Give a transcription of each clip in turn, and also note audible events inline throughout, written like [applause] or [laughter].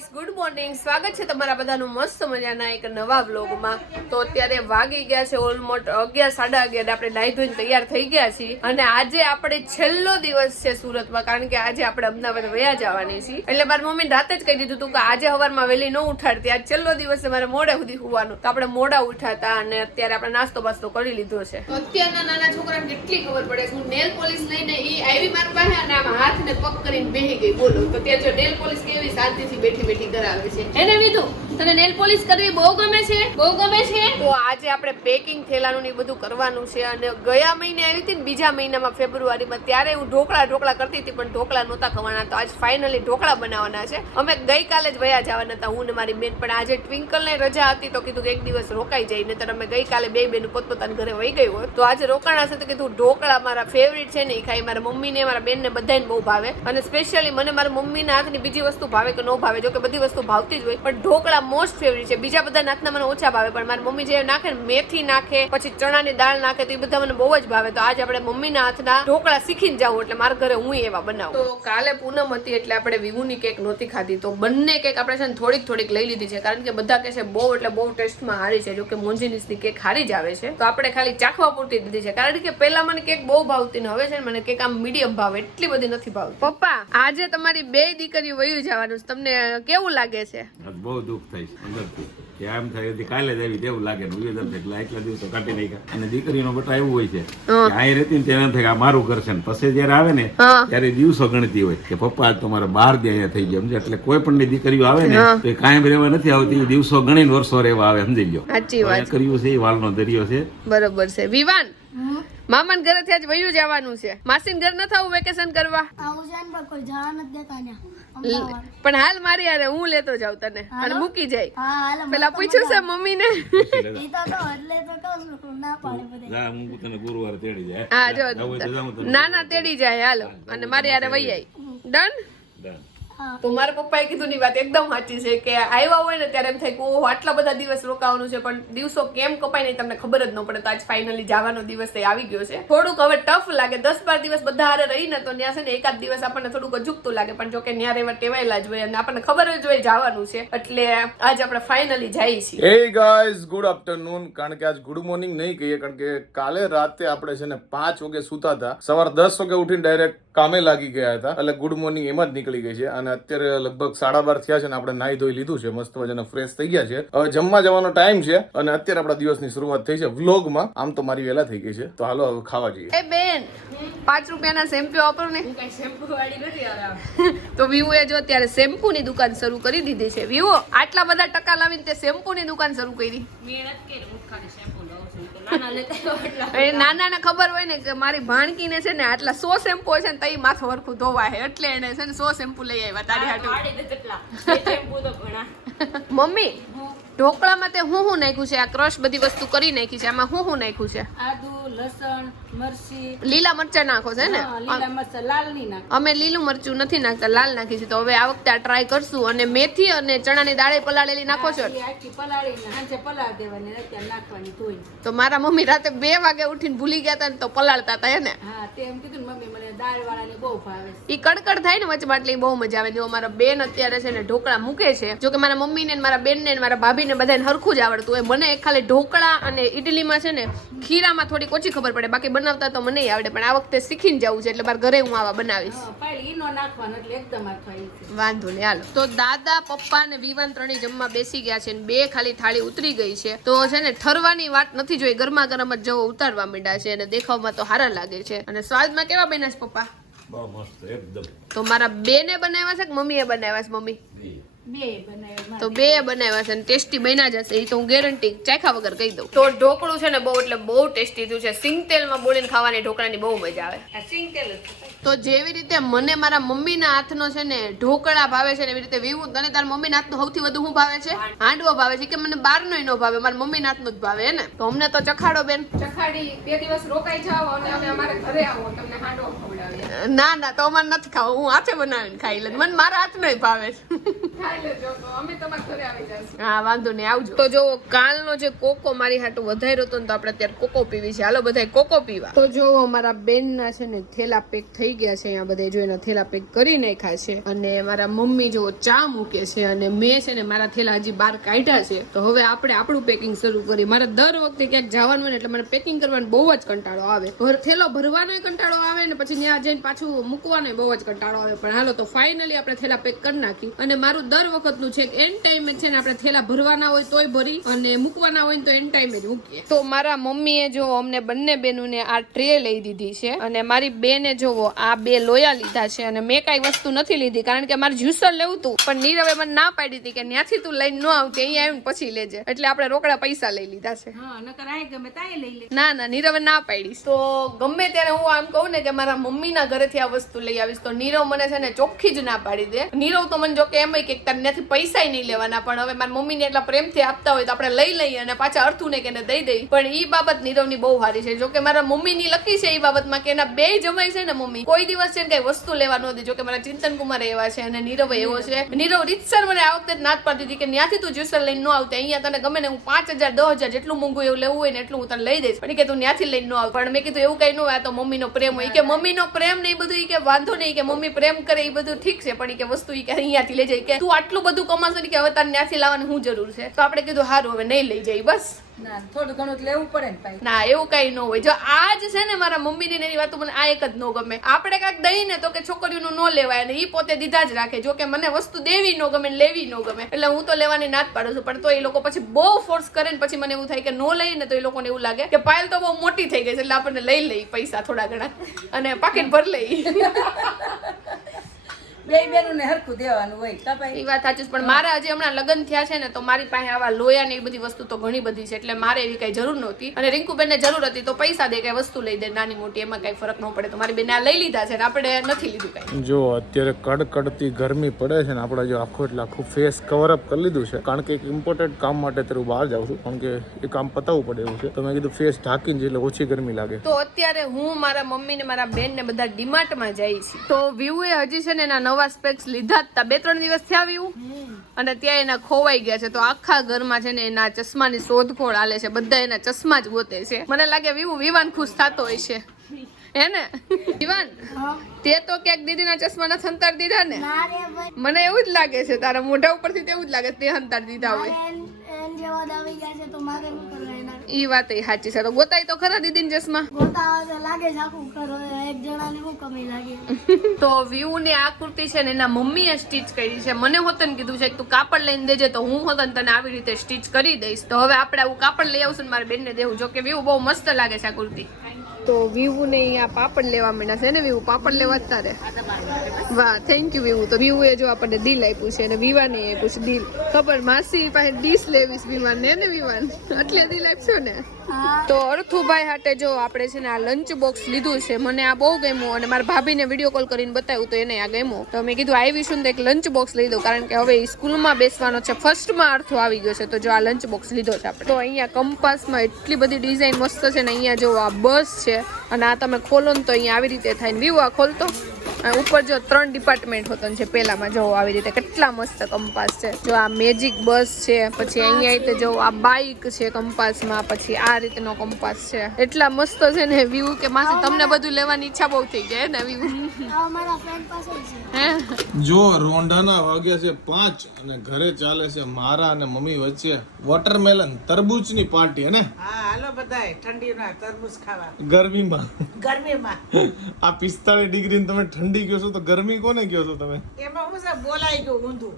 Guys, good morning. સ્વાગત છે તમારા બધાનું મસ્ત મજાના એક નવા વ્લોગમાં. તો અત્યારે વાગી ગયા છે ઓલમોસ્ટ અગિયાર, સાડા અગિયાર આપણે નાહી ધોઈને તૈયાર થઈ ગયા છીએ. અને આજે આપણે છેલ્લો દિવસ છે સુરતમાં, કારણ કે આજે આપણે અમદાવાદ વયા જવાની છીએ. એટલે મારી મમ્મી રાતે જ કહી દીધું હતું કે આજે હવારમાં વહેલી ન ઉઠાડતી, આજ છેલ્લો દિવસ મારે મોડે સુધી હોવાનું. તો આપણે મોડા ઉઠાતા અને અત્યારે આપણે નાસ્તો બાસ્તો કરી લીધો છે. અત્યારના નાના છોકરાને કેટલી ખબર પડે હું નેલ પોલીસ લઈને એ આવી મારી પાસે અને આમ હાથ ને પગ કરીને બેહી ગઈ. બોલો, તો ત્યાં જો નેલ પોલીસ કેવી શાંતિથી બેઠી બેઠી કરાવે છે. એને વિધુ તને નેલ પોલિશ કરવી બહુ ગમે છે? બહુ ગમે છે? તો આજે આપણે પેકિંગ થેલાનું ને બધું કરવાનું છે અને ગયા મહિને આવી હતી ને બીજા મહિનામાં ફેબ્રુઆરીમાં ત્યારે હું ઢોકળા ઢોકળા કરતી હતી પણ ઢોકળા નહોતા ખવાના. તો આજ ફાઇનલી ઢોકળા બનાવવાના છે. અમે ગઈકાલે જ વયા જવાના હતા હું ને મારી બેન. પણ આજે ટ્વિંકલ ને રજા હતી તો કીધું કે એક દિવસ રોકાઈ જાય નહીતર અમે ગઈકાલે બે બેન પોતપોતાના ઘરે વહી ગયું હોય તો આજે રોકાણા છે તો કીધું ઢોકળા મારા ફેવરિટ છે ને એ ખાઈ મારા મમ્મીને મારા બેનને બધાને બહુ ભાવે. અને સ્પેશિયલી મને મારા મમ્મીના હાથની બીજી વસ્તુ ભાવે કે ન ભાવે જો કે બધી વસ્તુ ભાવતી જ હોય પણ ઢોકળા મોસ્ટ ફેવરિટ છે. બીજા બધા નાથના મને ઓછા ભાવે પણ મારી મમ્મી જે નાખે ને મેથી નાખે પછી ચણાની દાળ નાખે તો એ બધા મને બહુ જ ભાવે. તો આજે આપણે મમ્મીના હાથના ઢોકળા શીખીને જાઉં એટલે મારા ઘરે હું એવા બનાવું. તો કાલે પૂનમ હતી એટલે આપણે વિવુની કેક નહોતી ખાધી. તો બંને કેક આપણે છે ને થોડીક થોડીક લઈ લીધી છે. કારણ કે બધા કહે છે બહુ એટલે બહુ ટેસ્ટમાં હારી છે. જો કે મોંજીનીસની કેક હારી જ આવે છે. તો આપણે ખાલી ચાખવા પૂરતી દીધી છે. કારણ કે પહેલા મને કેક બહુ ભાવતી ને હવે છે ને મને કેક આમ મીડિયમ ભાવે. એટલી બધી નથી ભાવતી. પપ્પા આજે તમારી બે દીકરીઓ વયું જવાનું તમને કેવું લાગે છે? બહુ દુઃખ થાય છે અંદરથી. કે આમ થાય કે કાલે જ આવી તેવું લાગે ને થાય એટલે એટલા દિવસો કાઢી નાખ્યા. અને દીકરીનો બટા એવું હોય છે કે આ રહેતી ને તેને થાય આ મારું ઘર છે ને. પછી જયારે આવે ને ત્યારે દિવસો ગણતી હોય કે પપ્પા આજ તમારે બહાર દે અહીંયા થઈ ગયો સમજે એટલે કોઈ પણ દીકરીઓ આવે ને તો એ કાયમ રહેવા નથી આવતી દિવસો ગણીને વર્ષો રહેવા આવે સમજી લો સાચી વાત. કર્યું છે એ વાલનો દરિયો છે. બરોબર છે. વિવાન? મામાન ઘરેથી આજ વયું જવાનું છે. માસીન ઘર ન થવું વેકેશન કરવા. આવું છે ને પણ કોઈ જવા નથી દેતા ને. પણ હાલ મારી અરે હું લેતો જાઉં તને. અને મૂકી જાય. પેલા પૂછ્યું છે મમ્મીને. ઈ તો કહો એટલે તો કહું છું ના હું તને ગુરુવારે તેડી જાય. હા જો. ના ના તેડી જાય હાલો. અને મારી યારે વૈયાઈ ડન. તો મારા પપ્પાએ કીધું ની વાત એકદમ સાચી છે કે આવ્યા હોય ને ત્યારે એમ થાય કે ઓહો આટલા બધા દિવસ રોકાવાનું છે પણ દિવસો કેમ કપાય નહીં તમને ખબર જ ન પડે. તો આજ ફાઇનલી જવાનો દિવસ એ આવી ગયો છે. થોડુંક હવે ટફ લાગે. દસ બાર દિવસ બધા હારે રહીને તો ત્યાં છે ને એકાદ દિવસ આપણને થોડુંક અજુકતું લાગે. પણ જોકે ત્યાં રહેવા ટેવાયેલા જ હોય અને આપણને ખબર જ હોય જવાનું છે. એટલે આજ આપણે ફાઇનલી જઈએ છીએ. હે ગાઈઝ ગુડ આફ્ટરનૂન કારણ કે આજ ગુડ મોર્નિંગ નહીં કહીએ કારણ કે કાલે રાતે આપણે છે ને પાંચ વાગે સુતા હતા. સવાર દસ વાગે ઉઠીને ડાયરેક્ટ કામે લાગી ગયા હતા. એટલે ગુડ મોર્નિંગ એમાં જ નીકળી ગઈ છે. અને અત્યારે લગભગ સાડા બાર થયા છે ને આપણે નાહી ધોઈ લીધું છે. મસ્ત મજાના ફ્રેશ થઈ ગયા છે. હવે જમવા જવાનો ટાઈમ છે અને અત્યારે આપણા દિવસની શરૂઆત થઈ છે વ્લોગમાં. આમ તો મારી વહેલા થઈ ગઈ છે. તો હાલો હવે ખાવા જઈએ. એ બેન પાંચ રૂપિયાના શેમ્પુ વાપરો ને. [laughs] તો વિવો એ જો અત્યારે શેમ્પુ ની દુકાન શરૂ કરી દીધી છે. વિવો આટલા બધા ટકા લાવીને તે શેમ્પુ ની દુકાન શરૂ કરી. એ નાના ને ખબર હોય ને કે મારી ભાણકીને છે ને આટલા સો શેમ્પુ હોય છે ને તઈ માથું વરખું ધોવાય એટલે એને છે ને સો શેમ્પુ લઈ આવ્યા તારી હાટુ. મમ્મી ઢોકળામાં તે હું હું નાખ્યું છે? આ ક્રશ બધી વસ્તુ કરી નાખી છે. આમાં હું હું નાખ્યું છે? આદુ લસણ મરચી. લીલા મરચા નાખો છે ને? લીલા મરચા લાલની નાખો અમે લીલું મરચું નથી નાખતા લાલ નાખી છે તો હવે આ વખતે આ ટ્રાય કરશું અને મેથી અને ચણાની દાળે પલાળેલી નાખો છો? આખી પલાળીને સાંજે પલાળ દેવાની ને નાખવાની ધોઈને. તો મારા મમ્મી રાતે બે વાગે ઉઠીને ભૂલી ગયા હતા ને તો પલાળતા હતા એને હા તે એમ કીધું ને મમ્મી મને ઈ કડકડ થાય ને વચમાં એટલે બહુ મજા આવે. જો મારા બેન અત્યારે છે ને ઢોકળા મૂકે છે જો કે મારા મમ્મીને ને મારા બેનને ને મારા ભાભીને બધાને હરખું જ આવડતું હોય. મને ખાલી ઢોકળા અને ઇડલીમાં છે ને ખીરામાં થોડીક ઓછી ખબર પડે. બાકી બનાવતા તો મને આવડે પણ આ વખતે શીખીને જવું છે એટલે મારા ઘરે હું આવા બનાવીશ. વાંધો નહીં હાલો. તો દાદા પપ્પા ને વિવાન ત્રણેય જમવા બેસી ગયા છે ને બે ખાલી થાળી ઉતરી ગઈ છે. તો છે ને ઠરવાની વાત નથી જોઈ ગરમા ગરમ જ જવો ઉતારવા માંડ્યા છે અને દેખાવમાં તો સારા લાગે છે. અને સ્વાદમાં કેવા બેના છે પપ્પા? બહુ મસ્ત એકદમ. તો મારા બેને બનાવ્યા છે કે મમ્મીએ બનાવ્યા છે મમ્મી? તો બે બનાવ્યા છે અને ટેસ્ટી બન્યા જશે એ તો હું ગેરંટી ચાખા વગર કહી દઉં. તો ઢોકળું છે ને બહુ એટલે બહુ ટેસ્ટી થયું છે. સિંગ તેલમાં બોલીને ખાવાની ઢોકળાની બહુ મજા આવે. આ સિંગ તેલ તો જેવી રીતે મને મારા મમ્મીના હાથનો છે ને ઢોકળા ભાવે છે ને એવી રીતે વિવું તને તારા મમ્મીના હાથનો સૌથી વધુ શું ભાવે છે? હાંડવો ભાવે છે કે મને બહારનો નો ભાવે? મારા મમ્મીના હાથનો જ ભાવે ને? તો અમને તો ચખાડો બેન. ચખાડી બે દિવસ રોકાઈ જાઓ અને અમે અમારે ઘરે આવો તમને હાંડવો ખવડાવીએ. ના ના તો અમારે નથી ખાવું. હું હાથે બનાવીને ખાઈ લે મને મારા હાથનો ભાવે છે. હા વાંધો નહીં આવજો. તો જો કાલનો જે કોકો મારી હાટું વધાર્યો હતો ને તો આપણે અત્યારે કોકો પીવી છે. હાલો બધા કોકો પીવા. તો જો મારા બેનના છે ને થેલા પેક થઈ ગયા છે. અહીંયા બધા જોઈને થેલા પેક કરી નાખ્યા છે. અને મારા મમ્મી જો ચા મૂકે છે અને મેં છે ને મારા થેલા હજી બહાર કાઢ્યા છે. તો હવે આપણે આપણું પેકિંગ શરૂ કરી મારે દર વખતે ક્યાંક જવાનું હોય ને એટલે મને પેકિંગ કરવાનો બહુ જ કંટાળો આવે. થેલો ભરવાનો કંટાળો આવે ને પછી ત્યાં જઈને પાછું મૂકવાનો બહુ જ કંટાળો આવે. પણ હાલો તો ફાઇનલી આપણે થેલા પેક કરી નાખી. અને મારું દર વખતનું છે એન ટાઈમે છે ને આપણે થેલા ભરવાના હોય તોય ભરી અને મૂકવાના હોય તો એન ટાઈમે જ મૂકીએ. તો મારા મમ્મીએ જો અમને બંને બહેનોને આ ટ્રે લઈ દીધી છે અને મારી બેને જોવો આ બે લોયા લીધા છે અને મેં કાંઈ વસ્તુ નથી લીધી કારણ કે મારે જ્યુસર લેવું હતું પણ નીરવે મને ના પાડી હતી કે ત્યાંથી તું લઈને ન આવતી અહીંયા આવીને પછી લેજે. એટલે આપણે રોકડા પૈસા લઈ લીધા છે. હા નકર આય ગમે તાય લઈ લે. ના ના નીરવે ના પાડી. તો ગમે ત્યારે હું આમ કહું ને કે મારા મમ્મીના ઘરેથી આ વસ્તુ લઈ આવીશ તો નીરવ મને છે ને ચોખ્ખી જ ના પાડી દે. નીરવ તો મને જો કે એમ કે ત્યાંથી પૈસા નહીં લેવાના, પણ હવે મારા મમ્મીને એટલા પ્રેમથી આપતા હોય તો આપણે લઈ લઈએ અને પાછા અર્થુને કે એને દઈ દઈ. પણ એ બાબત નીરવની બહુ સારી છે. જોકે મારા મમ્મીની લકી છે એ બાબતમાં કે એના બે જમાઈ છે ને મમ્મી, કોઈ દિવસ છે ને કઈ વસ્તુ લેવા ન દે. જો મારા ચિંતન કુમાર એવા છે અને નીરવ એવો છે. નીરવ, રીતસર મને આ વખતે નાત પાડી દીધી કે ત્યાંથી તું જ્યુસર લઈને ન આવતી. અહીંયા તને ગમે ને હું પાંચ હજાર, દસ હજાર જેટલું મોંઘું એવું લેવું હોય ને એટલું હું તને લઈ દઈશ. પણ કે તું ત્યાંથી લઈને ન આવ. પણ મેં કીધું એવું કઈ ન હોય તો મમ્મીનો પ્રેમ હોય. કે મમ્મીનો પ્રેમ નહીં બધું કે વાંધો નહીં. કે મમ્મી પ્રેમ કરે એ બધું ઠીક છે. પણ કે વસ્તુ કે અહીંયાથી લઈ જાય. કે તું આટલું બધું કમાશો ને કે હવે તારે ત્યાંથી લાવવાની શું જરૂર છે? તો આપણે કીધું સારું હવે નહીં લઈ જાય બસ. ના થોડું ઘણું લેવું પડે ને ના એવું કઈ ન હોય. જો આ જ છે ને મારા મમ્મીની ની એની વાતો મને આ એક જ ન ગમે. આપણે કાંઈક દઈ ને તો કે છોકરીઓનું ન લેવાય અને એ પોતે દીધા જ રાખે. જો કે મને વસ્તુ દેવી ન ગમે લેવી ન ગમે. એટલે હું તો લેવાની ના જ પાડું છું. પણ તો એ લોકો પછી બહુ ફોર્સ કરે ને પછી મને એવું થાય કે ન લઈ ને તો એ લોકોને એવું લાગે કે પાયલ તો બહુ મોટી થઈ ગઈ છે એટલે આપણને લઈ લઈ પૈસા થોડા ઘણા. અને પાકીટ ભર લઈ બે બેનું ને હરખું દેવાનું હોય કા એ વાત સાચી છે પણ મારા હજી હમણાં લગ્ન થયા છે ને તો મારી પાસે આવા લોયા ને એ બધી વસ્તુ તો ઘણી બધી છે એટલે મારે એવી કઈ જરૂર નહોતી. અને રિંકુબેનને જરૂર હતી તો પૈસા દે કઈ વસ્તુ લઈ દે નાની મોટી એમાં કઈ ફરક ન પડે. તો મારી બેન આ લઈ લીધા છે ને આપણે નથી લીધું કઈ. જો અત્યારે કડકડતી ગરમી પડે છે ને આપણે જો આખું એટલે આખું ફેસ કવર અપ કરી લીધું છે. કારણ કે એક ઇમ્પોર્ટન્ટ કામ માટે અત્યારે હું બહાર જાઉં છું કારણ કે એ કામ પતાવવું પડે એવું છે. તો મેં કીધું ફેસ ઢાંકીને એટલે ઓછી ગરમી લાગે. તો અત્યારે હું મારા મમ્મી ને મારા બેન ને બધા ડીમાર્ટમાં જાય છે. તો વ્યૂએ હજી છે ને એના નવા સ્પેક્સ લીધા હતા બે ત્રણ દિવસ થયા આવ્યું અને ત્યાં એના ખોવાઈ ગયા છે. તો આખા ઘરમાં છે ને એના ચશ્માની શોધખોળ હાલે છે. બધા એના ચશ્મા જ ગોતે છે. મને લાગે વિવું વિવાન ખુશ થતો હોય છે. હે ને? વિવાન તે તો ક્યાંક દીદીના ચશ્મા નથી હંતાર દીધા ને? મને એવું જ લાગે છે. તારા મોઢા ઉપરથી તેવું જ લાગે તે હંતાર દીધા હોય. એન એન જેવા આવી ગયા છે તો મારે શું કરવા એના ઈ વાત એ સાચી છે. તો ગોતાય તો ખરા દીદીના ચશ્મા? [laughs] ગોતા તો લાગે છે આખું કરો એક જણાને શું કમી લાગે? તો વ્યૂ ને આ કુર્તી છે ને એના મમ્મીએ સ્ટીચ કરી છે. મને હોતન કીધું છે કે તું કાપડ લઈને દેજે તો હું હોતન તને આવી રીતે સ્ટીચ કરી દઈશ. તો હવે આપણે આવું કાપડ લઈ આવશું ને મારા બેનને દેવું. જો કે વ્યૂ બહુ મસ્ત લાગે છે આ કુર્તી તો વ્યૂ ને અહીંયા પાપડ લેવા માંડ્યા છે ને વ્યૂ પાપડ લેવા જ તારે વાહ થેન્ક યુ વ્યૂ તો વ્યૂ એ જો આપણને દિલ આપ્યું છે અને વિવાને આપ્યું છે દિલ ખબર, માસી પાસે ડીશ લેવીશ વિવાન ને ને વિવાન? એટલે દિલ આપ્યો ને? તો અર્થુભાઈ હાટે જો આપણે છે ને આ લંચ બોક્સ લીધું છે, મને આ બહુ ગમ્યું અને મારા ભાભીને વીડિયો કોલ કરીને બતાવ્યું તો એને આ ગમ્યું. તો મેં કીધું આવીશું ને એક લંચ બોક્સ દઉં, કારણ કે હવે સ્કૂલમાં બેસવાનો છે ફર્સ્ટમાં અર્થો આવી ગયો છે. તો જો આ લંચ બોક્સ લીધો છે આપણે. તો અહીંયા કંપાસમાં એટલી બધી ડિઝાઇન મસ્ત છે ને અહીંયા જો આ બસ છે અને આ તમે ખોલો ને તો અહીંયા આવી રીતે થાય ને વિવો આ ખોલતો. ઉપર જો ત્રણ ડિપાર્ટમેન્ટ હોતો છે પેલામાં જો આવી રીતે કેટલા મસ્ત કંપાસ છે. જો આ મેજિક બસ છે પછી અહીંયા રીતે જો આ બાઇક છે કંપાસમાં પછી આ રીતનો કંપાસ છે. એટલા મસ્ત છે ને વ્યૂ કે માસી તમને બધું લેવાની ઈચ્છા બહુ થઈ જાય ને વ્યૂ આ મારા ફ્રેન્ડ પાસે છે. હે? જો રોંઢાના વાગ્યા છે પાંચ અને ઘરે ચાલે છે મારા અને મમ્મી વચ્ચે વોટરમેલન તરબૂચની પાર્ટી હે ને? હા હાલો બધાય ઠંડીના તરબૂચ ખાવા. ગરમીમાં. ગરમીમાં. આ પિસ્તાળીસ ડિગ્રી તમે ઠંડી કહો છો તો ગરમી કોને કહો છો તમે? એમાં હું છે બોલાઈ ગયું ઊંધું.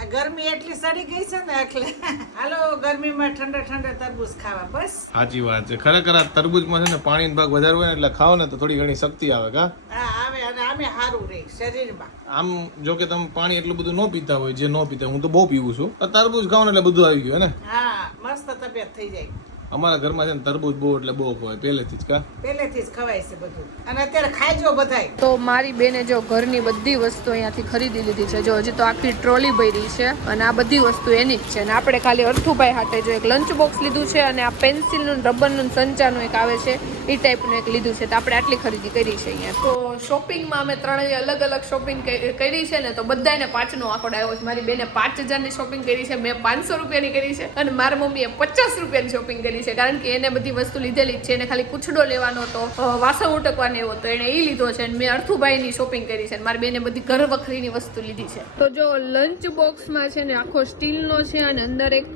આ ગરમી એટલી સડી ગઈ છે ને એટલે [laughs] હાલો ગરમીમાં ઠંડા ઠંડા તરબૂચ ખાવા બસ. સાચી વાત છે. ખરેખર આ તરબૂચમાં છે ને પાણીનો ભાગ વધારે હોય ને એટલે ખાવ ને તો થોડી ઘણી શક્તિ આવે કા? હા આવે અને આમે સારું રહે શરીરમાં. આમ જો કે તમે પાણી એટલું બધું ન પીતા હોય જે ન પીતા હું તો બહુ પીવું છું. તરબૂચ ખાઓ ને એટલે બધું આવી ગયું ને? હા મસ્ત તબિયત થઈ જાય. અમારા ઘરમાં છે ને તરબૂચ બહુ એટલે બહુ હોય પહેલેથી જ કા? પહેલેથી જ ખવાય છે બધું. અને અત્યારે ખાઈ જો બધાય. તો મારી બેને જો ઘરની બધી વસ્તુ અહીંયાથી ખરીદી લીધી છે. જો હજી તો આખી ટ્રોલી ભરી છે અને આ બધી વસ્તુ એની જ છે. અને આપણે ખાલી અર્થુભાઈ હાટે જો એક લંચ બોક્સ લીધું છે અને આ પેન્સિલનું રબરનું સંચાનું એક આવે છે એ ટાઈપનું એક લીધું છે. તો આપણે આટલી ખરીદી કરી છે અહીંયા. તો શોપિંગમાં અમે ત્રણેય અલગ અલગ શોપિંગ કરી છે ને તો બધાને પાંચનો આંકડો આવ્યો છે. મારી બેને પાંચ હજારની શોપિંગ કરી છે. મેં પાંચસો રૂપિયાની કરી છે. અને મારા મમ્મીએ પચાસ રૂપિયાની શોપિંગ કરી છે કારણ કે એને બધી વસ્તુ લીધેલી જ છે. એને ખાલી કુછડો લેવાનો હતો વાસણ ઉટકવાનો એવો તો એને એ લીધો છે અને મેં અર્થુભાઈની શોપિંગ કરી છે અને મારી બેને બધી ઘર વખરીની વસ્તુ લીધી છે. તો જો લંચ બોક્સમાં છે ને આખો સ્ટીલનો છે અને અંદર એક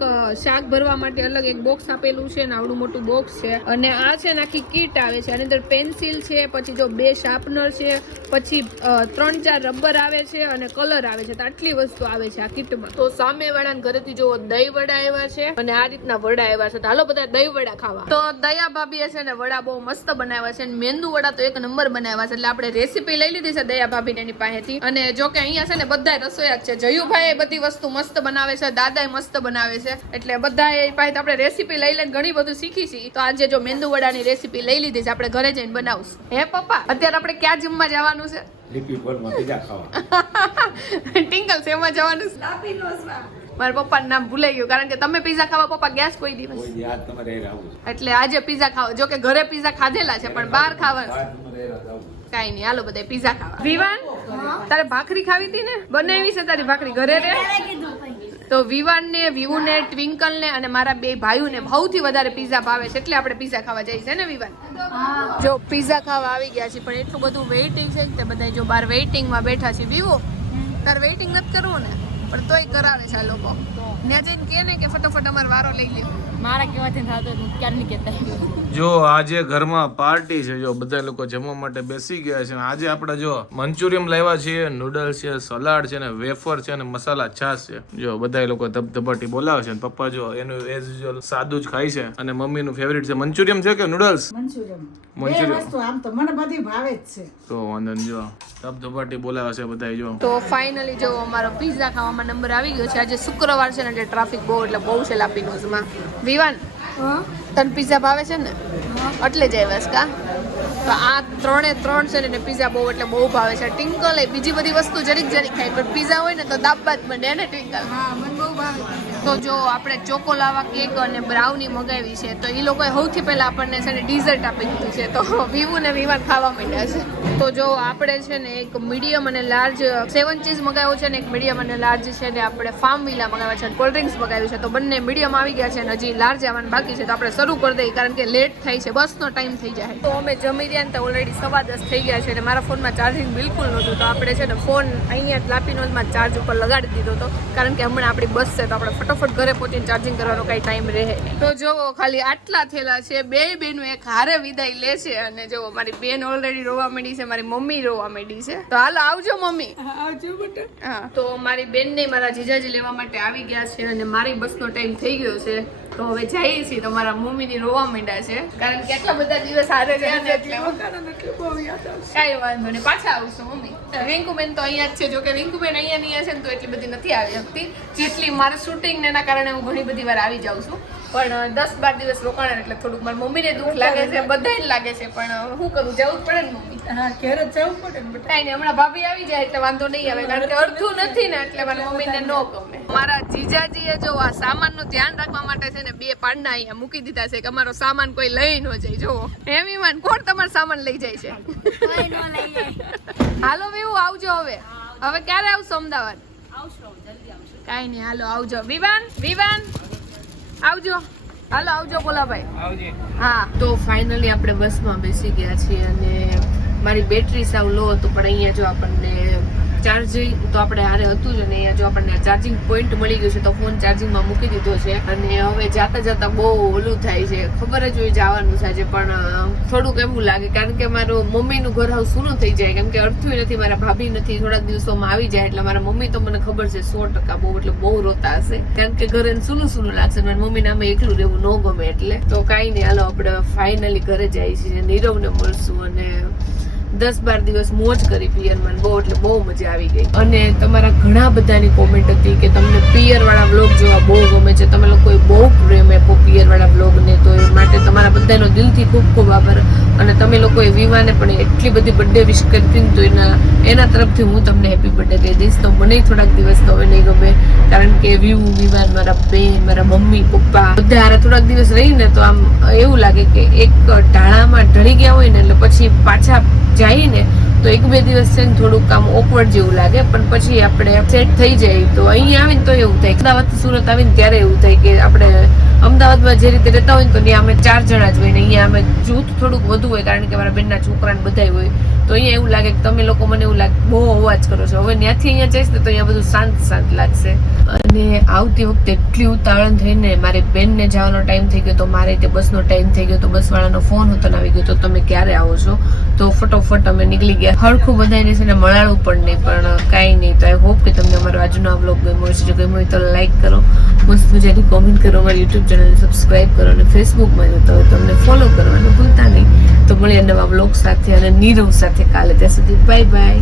શાક ભરવા માટે અલગ એક બોક્સ આપેલું છે ને આવડું મોટું બોક્સ છે. અને આ છે ને આખી કીટ આવે છે. આની અંદર પેન્સિલ છે પછી જો બે શાર્પનર છે પછી ત્રણ ચાર રબર આવે છે અને કલર આવે છે. તો આટલી વસ્તુ આવે છે આ કીટમાં તો સામે વાળાને ઘરેથી જો દહીં વડા આવ્યા છે અને આ રીતના વડા આવ્યા છે. તો હાલો બધા દહીં વડા ખાવા. તો દયા ભાભીએ છે ને વડા બહુ મસ્ત બનાવ્યા છે. અને મેંદુ વડા તો એક નંબર બનાવ્યા છે. એટલે આપણે રેસીપી લઈ લીધી છે દયા ભાભીને એની પાસેથી. અને જો કે અહીંયા છે ને બધા રસોઈયા જ છે. જયુભાઈ બધી વસ્તુ મસ્ત બનાવે છે. દાદાએ મસ્ત બનાવે છે. એટલે બધા એ પાસે આપણે રેસીપી લઈ લઈને ઘણી બધું શીખી છીએ. તો આજે જો મેંદુ વડાની રેસીપી લઈ લીધી છે આપણે ઘરે જઈને બનાવશું. હે પપ્પા અત્યારે આપણે ક્યાં જમવા જવાનું છે? લીપી પોલમાં પીઝા ખાવા ટિંકલ શેમાં જવાનું છે. મારા પપ્પાનું નામ ભૂલાઈ ગયું કારણ કે તમે પીઝા ખાવા પપ્પા ગયા કોઈ દિવસ? એટલે આજે પીઝા ખાવા જો કે ઘરે પીઝા ખાધેલા છે પણ બહાર ખાવા કાઈ નહીં હાલો બધા પીઝા ખાવા. વિવાન તારે ભાખરી ખાવી હતી ને? બનાવી છે તારી ભાખરી ઘરે રે? તો વિવાન ને ટ્વિંકલને ને ટ્વિંકલ ને અને મારા બે ભાઈઓ ને સૌથી વધારે પીઝા ભાવે છે એટલે આપણે પીઝા ખાવા જઈએ છે ને વિવાન? જો પીઝા ખાવા આવી ગયા છે પણ એટલું બધું વેઇટિંગ છે કે બધા જો બહાર વેઇટિંગમાં બેઠા છે વિવો તારે વેઇટિંગ નથી કરવું ને? પણ તોય કરાવે છે આ લોકો. ત્યાં જઈને કે ને કે ફટાફટ અમારો વારો લઈ લ્યો. મારા કહેવાથી થતો હું ક્યારે નહીં કહેતા જો આજે ઘરમાં પાર્ટી છે જો બધા લોકો જમવા માટે બેસી ગયા છે આજે આપણે જો મંચુરિયમ લાવ્યા છીએ નૂડલ્સ છે સલાડ છે ને વેફર છે ને મસાલા છાશ છે. જો બધા લોકો ધબધબાટી બોલાવે છે અને પપ્પા જો એનું એઝ યુઝ્યુઅલ સાદું જ ખાય છે અને મમ્મીનું ફેવરિટ છે. મંચુરિયમ છે કે નૂડલ્સ મંચુરિયમ. તો મને ભાવે તો વાંધો નહીં જો ધબધબાટી બોલાવે છે બધા જો. તો ફાઇનલી જો અમારો પિઝા ખાવામાં નંબર આવી ગયો છે. આજે શુક્રવાર છે ને એટલે ટ્રાફિક બહુ એટલે બહુ છે લાપીનોઝમાં વિવાન તને પિઝા ભાવે છે ને? એટલે જ આવ્યા કા? તો આ ત્રણે ત્રણ છે ને એને પિઝા બહુ એટલે બહુ ભાવે છે. ટિંકલ એ બીજી બધી વસ્તુ જરીક જરીક ખાય પણ પિઝા હોય ને તો દાબા જ બને ને ટિંકલ? હા મને બહુ ભાવે તો જો આપણે ચોકો લાવા કેક અને બ્રાઉની મગાવી છે, તો એ લોકોએ સૌથી પહેલા આપણને છે ને ડીઝર્ટ આપી દીધું છે. તો વિવું ને વિવાન ખાવા માંડ્યા છે. તો જો આપણે છે ને એક મીડિયમ અને લાર્જ સેવન ચીઝ મગાવ્યો છે ને એક મીડિયમ અને લાર્જ છે ને આપણે ફાર્મ વિલા મગાવ્યા છે કોલ્ડ ડ્રિંક્સ મગાવ્યું છે, તો બંને મીડિયમ આવી ગયા છે અને હજી લાર્જ આવવાનું બાકી છે. તો આપણે શરૂ કરી દઈએ કારણ કે લેટ થાય છે, બસનો ટાઈમ થઈ જાય. તો અમે જમી રહ્યા ને તો ઓલરેડી સવા દસ થઈ ગયા છે અને મારા ફોનમાં ચાર્જિંગ બિલકુલ નહોતું. તો આપણે છે ને ફોન અહીંયા લાપીનોલમાં ચાર્જ ઉપર લગાડી દીધો હતો. કારણ કે હમણાં આપણી બસ છે, તો આપણે ફટાફટ ઘરે પહોંચીને ચાર્જિંગ કરવાનો કાંઈ ટાઈમ રહે. તો જો ખાલી આટલા થયેલા છે બે બેનું એક હારે વિદાય લે છે અને જોવો મારી બેન ઓલરેડી રોવા માંડી છે મારી મમ્મી રોવા માંડી છે. તો હાલો આવજો મમ્મી. આવજો બેટા. હા તો મારી બેન ને મારા જીજાજી લેવા માટે આવી ગયા છે અને મારી બસનો ટાઈમ થઈ ગયો છે. તો હવે જઈએ છીએ તો મારા મમ્મી ની રોવા માંડ્યા છે. કારણ કે એટલા બધા દિવસ હારે રહ્યા ને એટલે કાંઈ વાંધો નહીં પાછા આવશું મમ્મી. રિંકુબેન તો અહીંયા જ છે જો કે રિંકુબેન અહીંયા નહીં છે ને તો એટલી બધી નથી આવી શકતી. જેટલી મારે શૂટિંગ ને એના કારણે હું ઘણી બધી વાર આવી જાઉં છું. પણ દસ બાર દિવસ રોકાણ એટલે થોડુંક મારી મમ્મીને દુઃખ લાગે છે બધાને લાગે છે પણ હું કરું? જવું જ પડે ને મમ્મી? હા ઘેર જ જવું પડે ને કાંઈ નહીં હમણાં ભાભી આવી જાય એટલે વાંધો નહીં આવે કારણ કે અડધું નથી ને એટલે મારી મમ્મીને ન ગમે. મારા જીજાજીએ જો આ સામાનનું ધ્યાન રાખવા માટે છે ને બે પાંડા અહીંયા મૂકી દીધા છે કે અમારો સામાન કોઈ લઈ ન જાય. જો એમ ઈમાન કોણ તમારો સામાન લઈ જાય છે? કોઈ નો લઈ જાય. હાલો વેવું આવજો હવે. હવે ક્યારે આવશો અમદાવાદ? કાંઈ નહીં હાલો આવજો. વિવાન વિવાન આવજો. હાલો આવજો બોલાભાઈ હા. તો ફાઇનલી આપણે બસમાં બેસી ગયા છીએ અને મારી બેટરી સાવ લો હતું પણ અહીંયા જો આપણને ચાર્જિંગ તો આપણે હારે હતું જ અહીંયા જો આપણને ચાર્જિંગ પોઈન્ટ મળી ગયું છે તો ફોન ચાર્જિંગમાં મૂકી દીધો છે. અને હવે જાતા જાતા બહુ ઓલું થાય છે. ખબર જ હોય જવાનું છે પણ થોડુંક એવું લાગે. કારણ કે મારું મમ્મીનું ઘર હાવ સૂનું થઈ જાય. કેમ કે અડથું નથી, મારા ભાભી નથી. થોડાક દિવસોમાં આવી જાય એટલે મારા મમ્મી તો મને ખબર છે સો ટકા બહુ, એટલે બહુ રોતા હશે. કારણ કે ઘરે સૂનું સૂનું લાગશે મારી મમ્મીને નામે એકલું રહેવું ન ગમે એટલે. તો કાંઈ નહીં, હાલો, આપણે ફાઇનલી ઘરે જઈએ છીએ. નીરવને મળશું અને દસ બાર દિવસ મોજ કરી પિયરમાં બહુ, એટલે બહુ મજા આવી ગઈ. અને તમારા ઘણા બધાની કોમેન્ટ હતી કે તમને પિયર વાળા વ્લોગ જોવા બહુ ગમે છે. તમે લોકોએ બહુ પ્રેમ આપ્યો પિયર વાળા વ્લોગને તો એ માટે તમારા બધાનો દિલથી ખૂબ ખૂબ આભાર. અને તમે લોકોએ વિવાને પણ એટલી બધી બર્થડે વિશ કરી હતી ને તો એના એના તરફથી હું તમને હેપી બર્થડે કહી દઈશ. તો મને થોડાક દિવસ તો હવે નહીં ગમે. કારણ કે વ્યૂ વિવાન મારા બેન મારા મમ્મી, પપ્પા બધા હારે થોડાક દિવસ રહીને તો આમ એવું લાગે કે એક ઢાળામાં ઢળી ગયા હોય ને એટલે પછી પાછા જઈએ ને તો એક બે દિવસ છે ને થોડુંક આમ ઓકવર્ડ જેવું લાગે. પણ પછી આપણે સેટ થઈ જાય તો અહીંયા આવીને તો એવું થાય. અમદાવાદથી સુરત આવીને ત્યારે એવું થાય કે આપણે અમદાવાદમાં જે રીતે રહેતા હોય ને તો ત્યાં અમે ચાર જણા જ હોય ને અહીંયા અમે જૂથ થોડુંક વધુ હોય કારણ કે મારા બેનના છોકરાને બધા હોય. તો અહીંયા એવું લાગે કે તમે લોકો મને એવું લાગે બહુ અવાજ કરો છો. હવે ત્યાંથી અહીંયા જઈશ ને તો અહીંયા બધું શાંત શાંત લાગશે. અને આવતી વખતે એટલી ઉતાવળ થઈને મારે બેનને જવાનો ટાઈમ થઈ ગયો તો મારે તે બસનો ટાઈમ થઈ ગયો તો બસવાળાનો ફોન હતો આવી ગયો તો તમે ક્યારે આવો છો? તો ફટોફટ અમે નીકળી ગયા. હળખું બધાને છે ને મળાડું પણ નહીં, પણ કાંઈ નહીં. તો આઈ હોપ કે તમને અમારો આજનો આ બ્લોગ ગમ્યો છે જો ગમ્યો હોય તો લાઈક કરો. મસ્ત મજાની કોમેન્ટ કરો અમારી યુટ્યુબ ચેનલને સબસ્ક્રાઈબ કરો અને ફેસબુકમાં જોતા હોય તો અમને ફોલો કરવાનું ભૂલતા નહીં. તો મળીએ નવા બ્લોગ સાથે અને નીરવ સાથે કાલે. ત્યાં સુધી બાય બાય